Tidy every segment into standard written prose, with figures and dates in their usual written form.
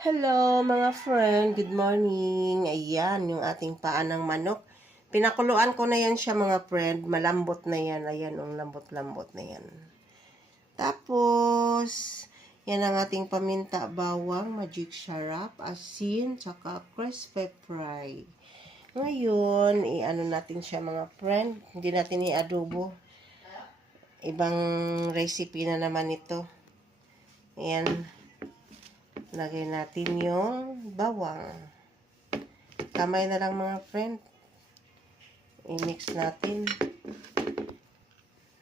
Hello mga friend, good morning. Ayan, yung ating paa ng manok. Pinakuluan ko na yan siya mga friend. Malambot na yan. Ayan, yung lambot-lambot na yan. Tapos, yan ang ating paminta, bawang, magic syrup, asin, tsaka crispy fry. Ngayon, i-ano natin siya mga friend. Hindi natin i-adobo. Ibang recipe na naman ito. Ayan. Lagay natin yung bawang. Kamay na lang mga friend. I-mix natin.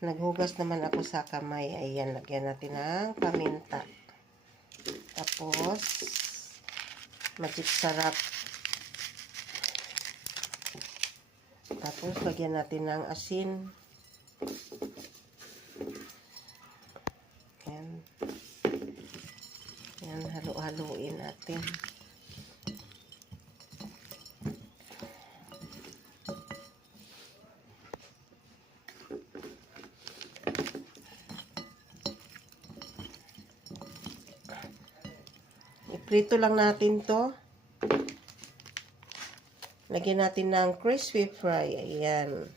Naghugas naman ako sa kamay. Ayan, lagyan natin ng paminta. Tapos, magic sarap. Tapos, lagyan natin ng asin. Ayan. Ayan, halo-haluin natin. Iprito lang natin to. Lagyan natin ng crispy fry. Ayan.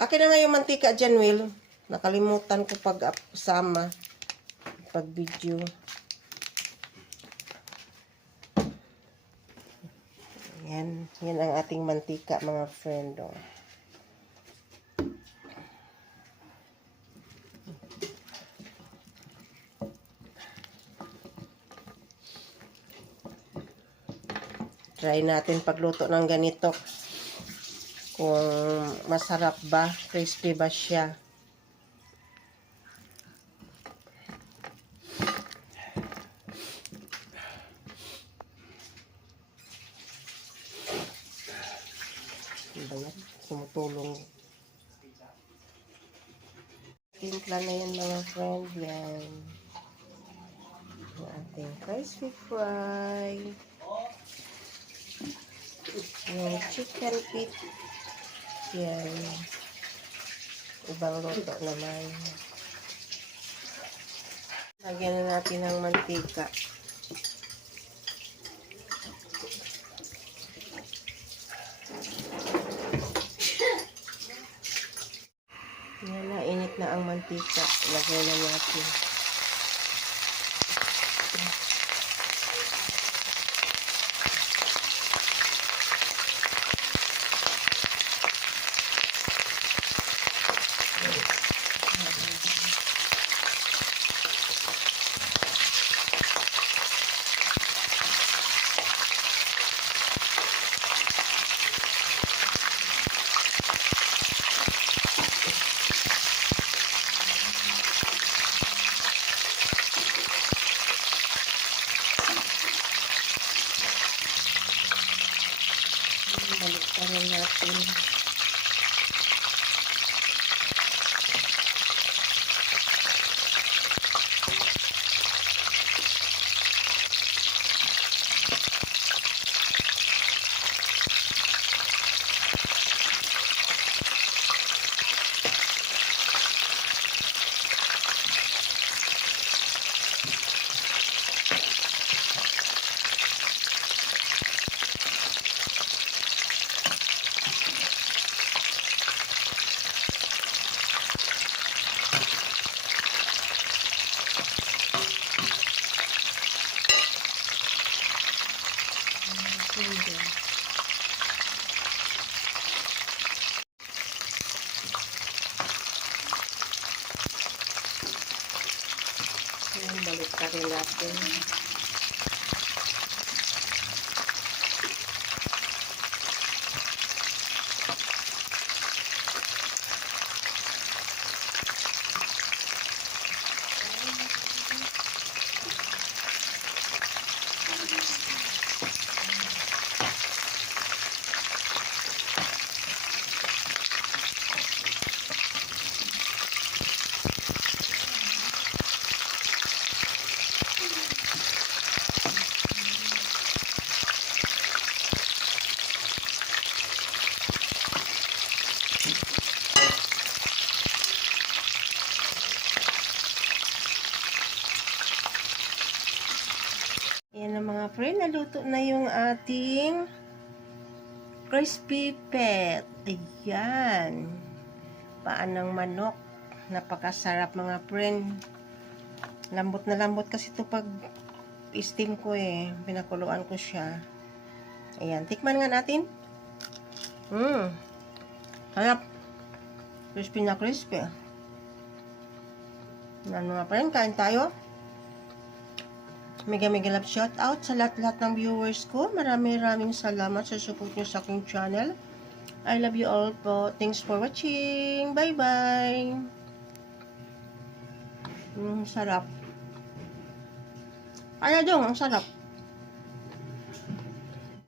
Akin na nga yung mantika dyan, Will. Nakalimutan ko pag-sama. Pag-video. Ayan. Yan ang ating mantika, mga friend. Oh. Try natin pagluto ng ganito. Kung masarap ba, crispy ba siya. Ayan, sumutulong. Timpla na yan mga friend. Yan. Yung ating crispy fry. Yung chicken feet. Yan. Ibang luto naman. Lagyan na natin ng mantika. Yan na, init na ang mantika. Lagyan na natin. Baliktarin natin. Ayan, baliktarin natin. mga friend, naluto na yung ating crispy pet. Ayan. Paan ng manok. Napakasarap mga friend. Lambot na lambot kasi ito pag steam ko eh. Pinakuluan ko siya. Ayan. Tikman nga natin. Sarap. Crispy na crispy. Yan mga friend, kain tayo. Mega love shout out sa lahat-lahat ng viewers ko. Maraming salamat sa support nyo sa aking channel. I love you all po. Thanks for watching. Bye-bye. Sarap. Kaya dong, ang sarap.